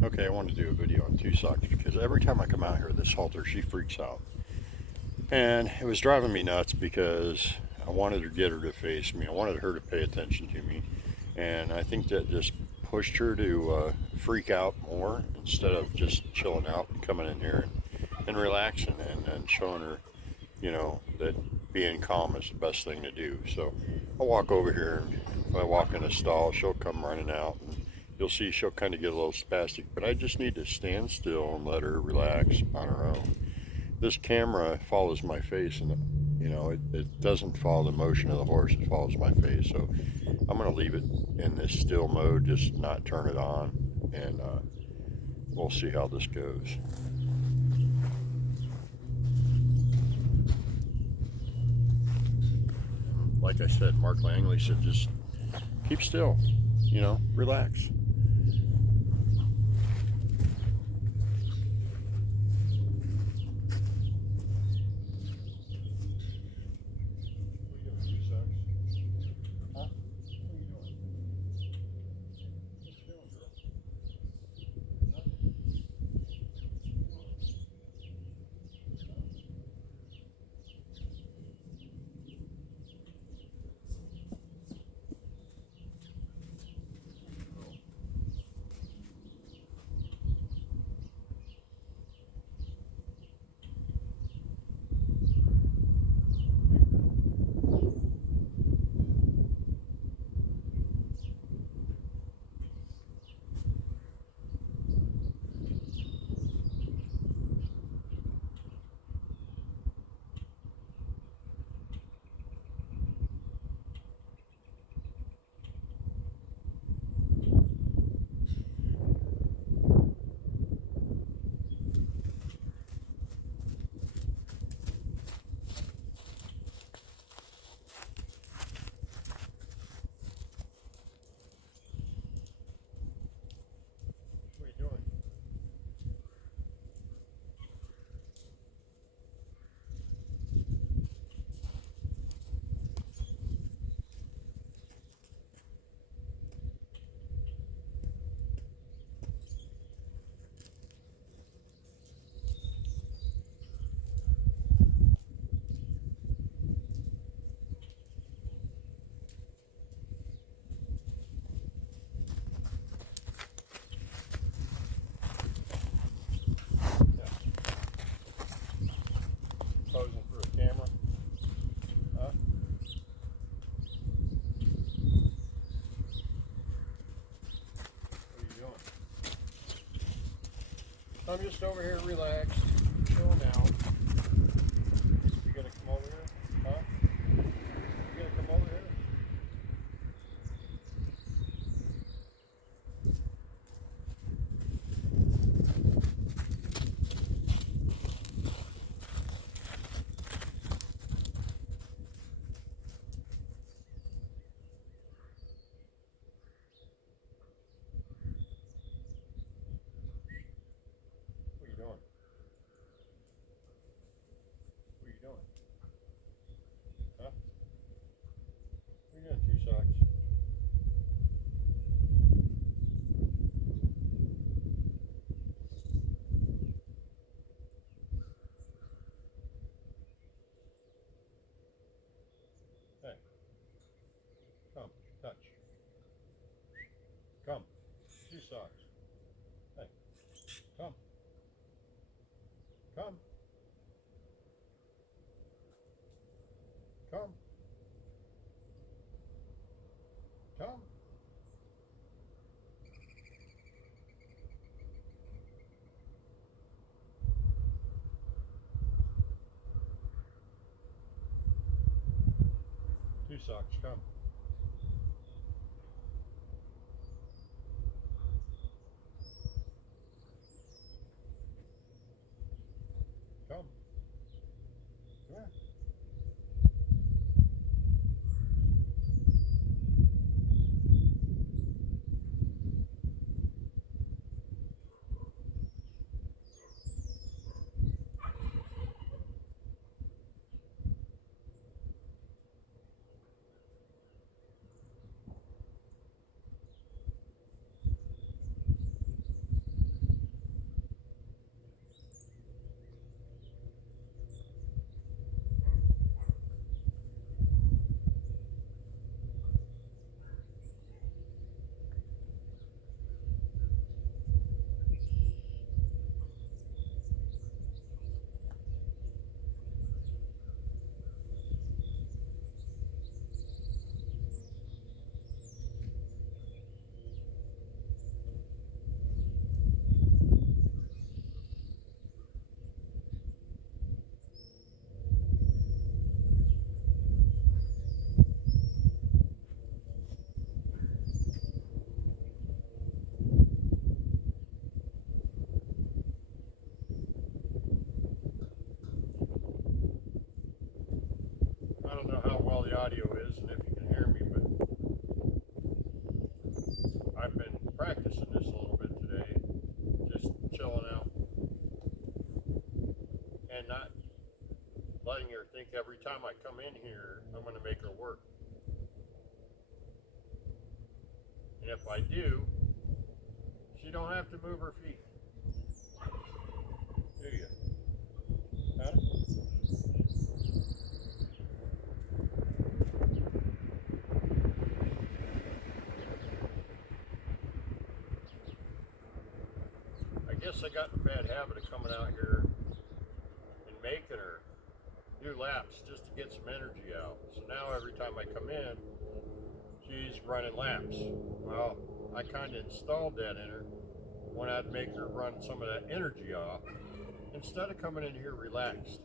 Okay, I wanted to do a video on Two Sox because every time I come out here, this Halter, she freaks out. And it was driving me nuts because I wanted to get her to face me. I wanted her to pay attention to me. And I think that just pushed her to freak out more instead of just chilling out and coming in here and relaxing and showing her, that being calm is the best thing to do. So I'll walk over here, and if I walk in a stall, she'll come running out. And you'll see she'll kind of get a little spastic, but I just need to stand still and let her relax on her own. This camera follows my face, and it doesn't follow the motion of the horse, it follows my face. So I'm going to leave it in this still mode, just not turn it on, and we'll see how this goes. Like I said, Mark Langley said just keep still, relax. What are you doing? Posing for a camera? Huh? What are you doing? I'm just over here relaxed, chilling out. You gonna come over here? Huh? You gonna come over here? What are you doing? What are you doing? Huh? What are you doing, Two Sox? Hey, come, touch. Come, Two Sox. Hey, come, come, come, come. Two Sox, come. Come. Come here. all the audio is and if you can hear me, but I've been practicing this a little bit today, just chilling out and not letting her think every time I come in here I'm going to make her work. And if I do, she don't have to move her feet. Do you? Huh? I guess I got in a bad habit of coming out here and making her do laps just to get some energy out. So now every time I come in, she's running laps. Well, I kind of installed that in her when I'd make her run some of that energy off instead of coming in here relaxed.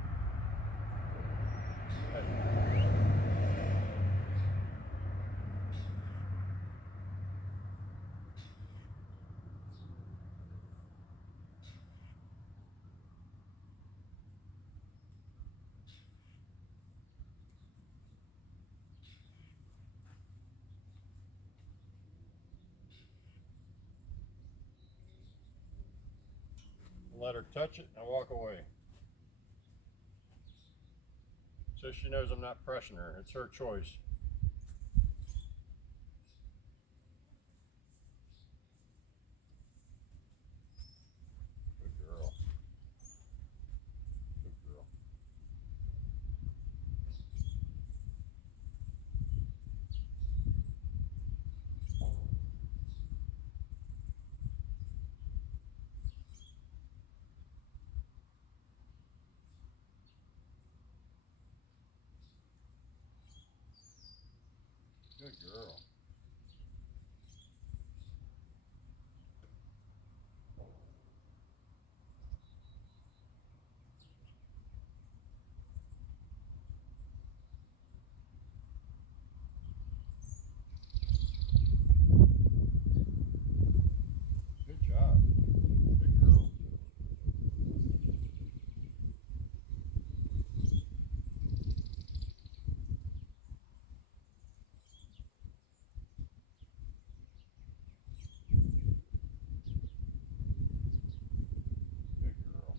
Good girl. Let her touch it and walk away. So she knows I'm not pressing her. It's her choice. Good girl. Good girl. Good girl. Good job. Good girl. Good girl. Good girl.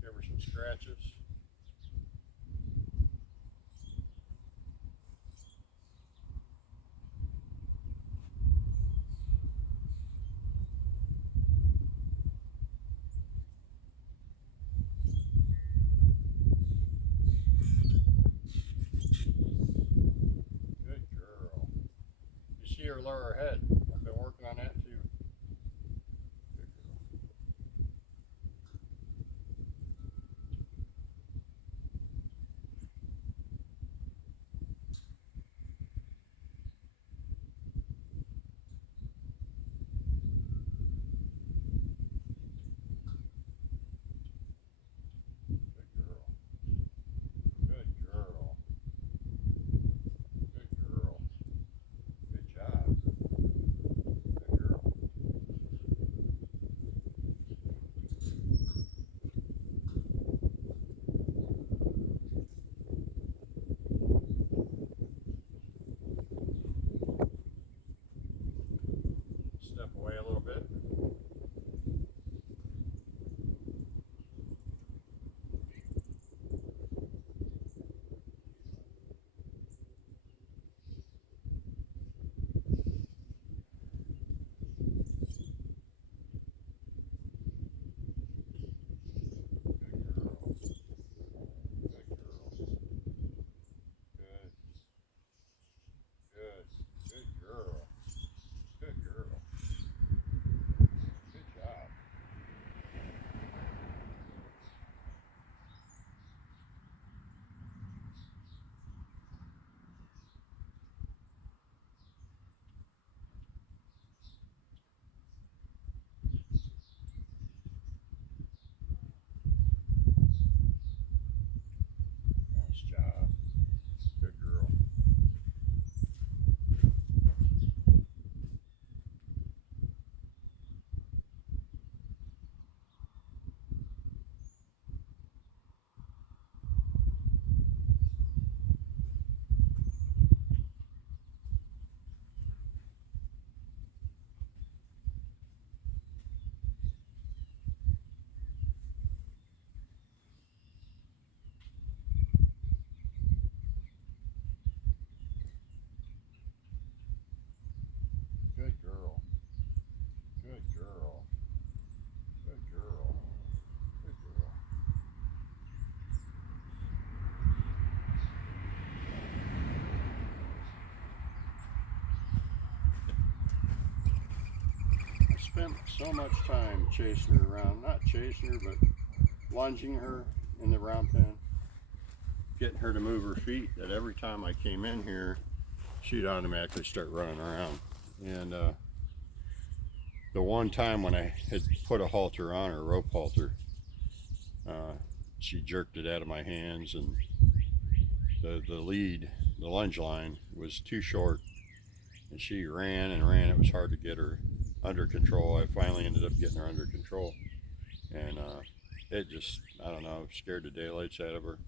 Give her some scratches. Good girl. You see her lower her head. I've been working on that too. Good girl. Good girl. Step away a little bit. Good girl. Good girl. Good job. Nice job. Good girl. Good girl. Good girl. Good girl. Good girl. I spent so much time chasing her around, not chasing her, but lunging her in the round pen, getting her to move her feet, that every time I came in here, she'd automatically start running around. And the one time when I had put a halter on her, a rope halter, she jerked it out of my hands, and the lunge line was too short, and she ran and ran. It was hard to get her under control. I finally ended up getting her under control, and it just, I don't know, scared the daylights out of her.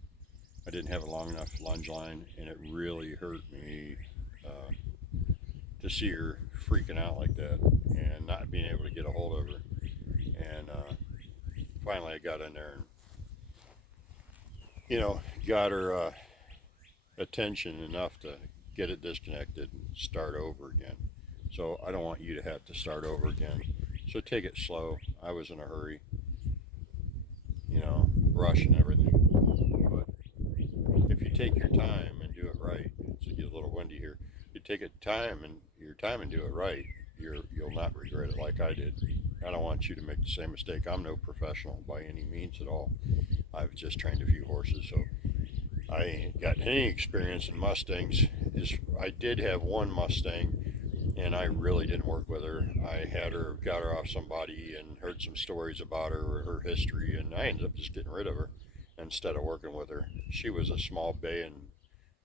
I didn't have a long enough lunge line, and it really hurt me to see her freaking out like that and not being able to get a hold of her. And finally I got in there and, got her attention enough to get it disconnected and start over again. So I don't want you to have to start over again. So take it slow. I was in a hurry, rush and everything. But if you take your time and do it right, it's a little windy here. You take your time and do it right, you'll not regret it like I did. I don't want you to make the same mistake. I'm no professional by any means at all. I've just trained a few horses, so I ain't got any experience in Mustangs. I did have one Mustang, and I really didn't work with her. I got her off somebody and heard some stories about her or her history, and I ended up just getting rid of her instead of working with her. She was a small bay, and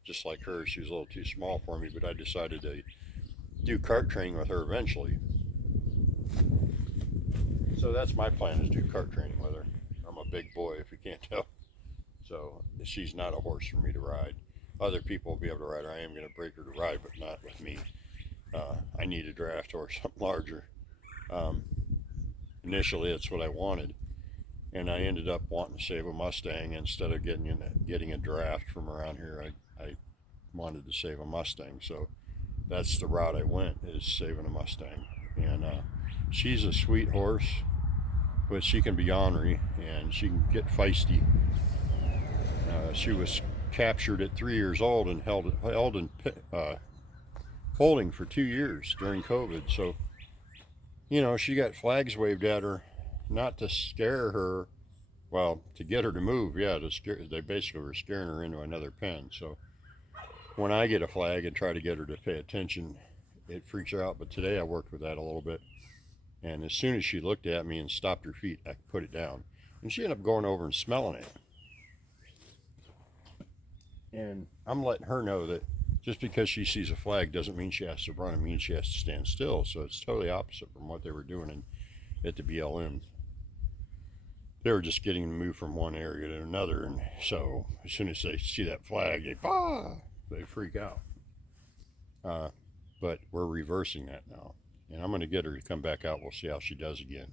just like her, she was a little too small for me, but I decided to do cart training with her eventually. So that's my plan, is do cart training with her. I'm a big boy, if you can't tell. So she's not a horse for me to ride. Other people will be able to ride her. I am going to break her to ride, but not with me. I need a draft horse, something larger. Um, Initially, that's what I wanted, and I ended up wanting to save a Mustang instead of getting a draft from around here. I wanted to save a Mustang, so that's the route I went, is saving a Mustang. And she's a sweet horse, but she can be ornery and she can get feisty. She was captured at 3 years old and held in holding for 2 years during COVID. So, she got flags waved at her, not to scare her, well, to get her to move. Yeah, they basically were scaring her into another pen. So when I get a flag and try to get her to pay attention, it freaks her out. But today I worked with that a little bit, and as soon as she looked at me and stopped her feet, I put it down, and she ended up going over and smelling it. And I'm letting her know that just because she sees a flag doesn't mean she has to run. It means she has to stand still. So it's totally opposite from what they were doing at the BLM. They were just getting to move from one area to another, and so as soon as they see that flag, they freak out. But we're reversing that now. And I'm going to get her to come back out. We'll see how she does again.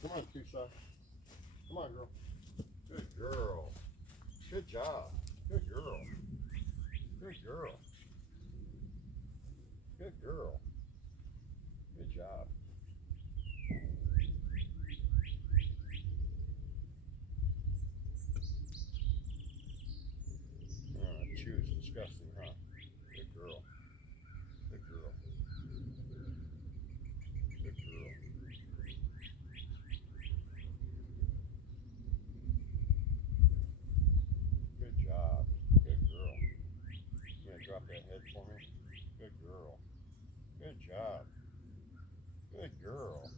Come on, Two Sox. Come on, girl. Good girl. Good job. Good girl. Good girl. Good girl. Good job. Chew is disgusting, huh? Good girl. Good girl. Good girl. Good job. Good girl. You gonna drop that head for me? Good girl. Good job. Good girl.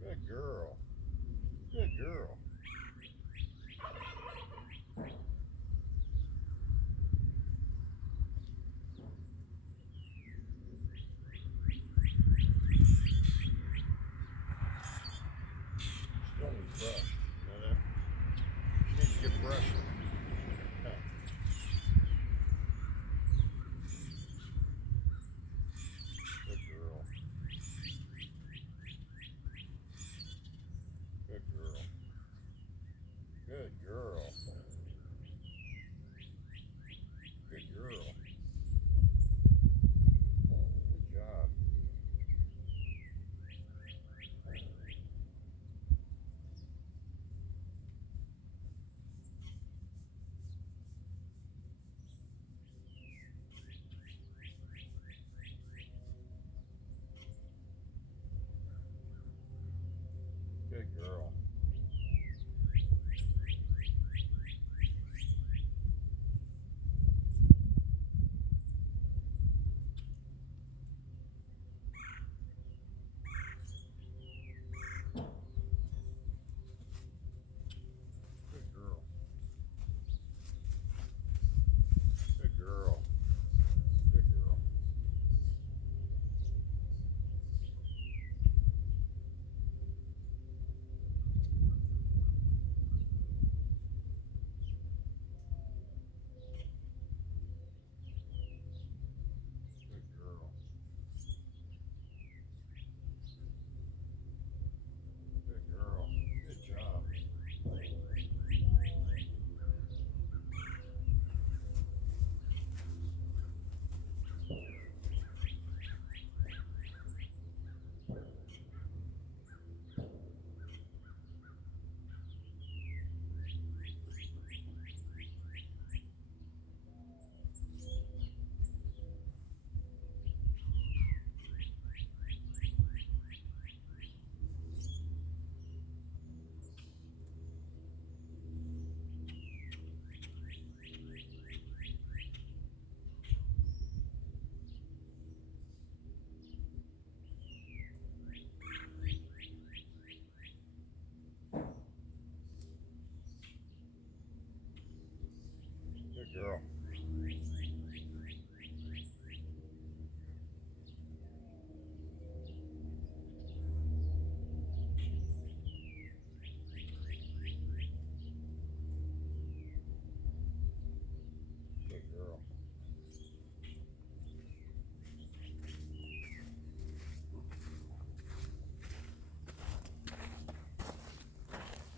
Good girl. Good girl. Still needs brush. You know that? She needs to get brushed. Huh. Good girl. Good girl. Good girl. Good girl. Good job. Good girl. Good girl. Good girl. Good girl. Good girl. Good girl. Good job. Good girl. Good girl.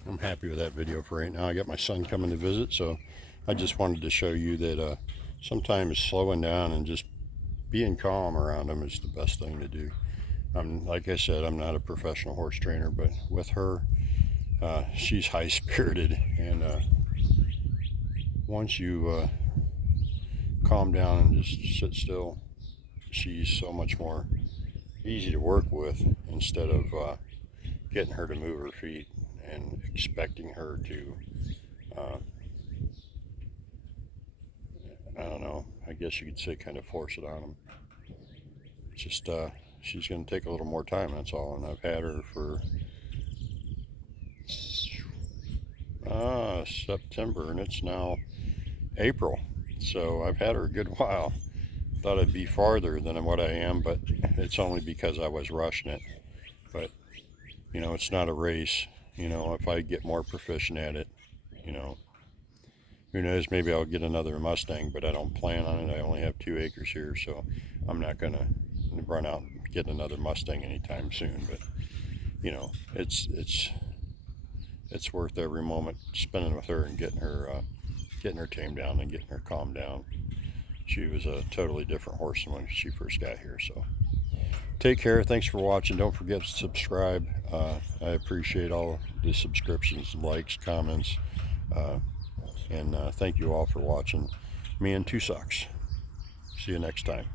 I'm happy with that video for right now. I got my son coming to visit, so I just wanted to show you that sometimes slowing down and just being calm around him is the best thing to do. Like I said, I'm not a professional horse trainer, but with her, she's high-spirited, and once you calm down and just sit still, she's so much more easy to work with instead of getting her to move her feet and expecting her to, I don't know, I guess you could say kind of force it on them. It's just, she's going to take a little more time, that's all. And I've had her for September, and it's now April. So I've had her a good while. Thought I'd be farther than what I am, but it's only because I was rushing it. But, you know, it's not a race. You know, if I get more proficient at it, you know, who knows, maybe I'll get another Mustang, but I don't plan on it. I only have 2 acres here, so I'm not gonna run out and get another Mustang anytime soon. But you know, it's worth every moment spending with her and getting her tamed down and getting her calmed down. She was a totally different horse than when she first got here. So take care. Thanks for watching. Don't forget to subscribe. I appreciate all the subscriptions, likes, comments, and thank you all for watching me and Two Sox. See you next time.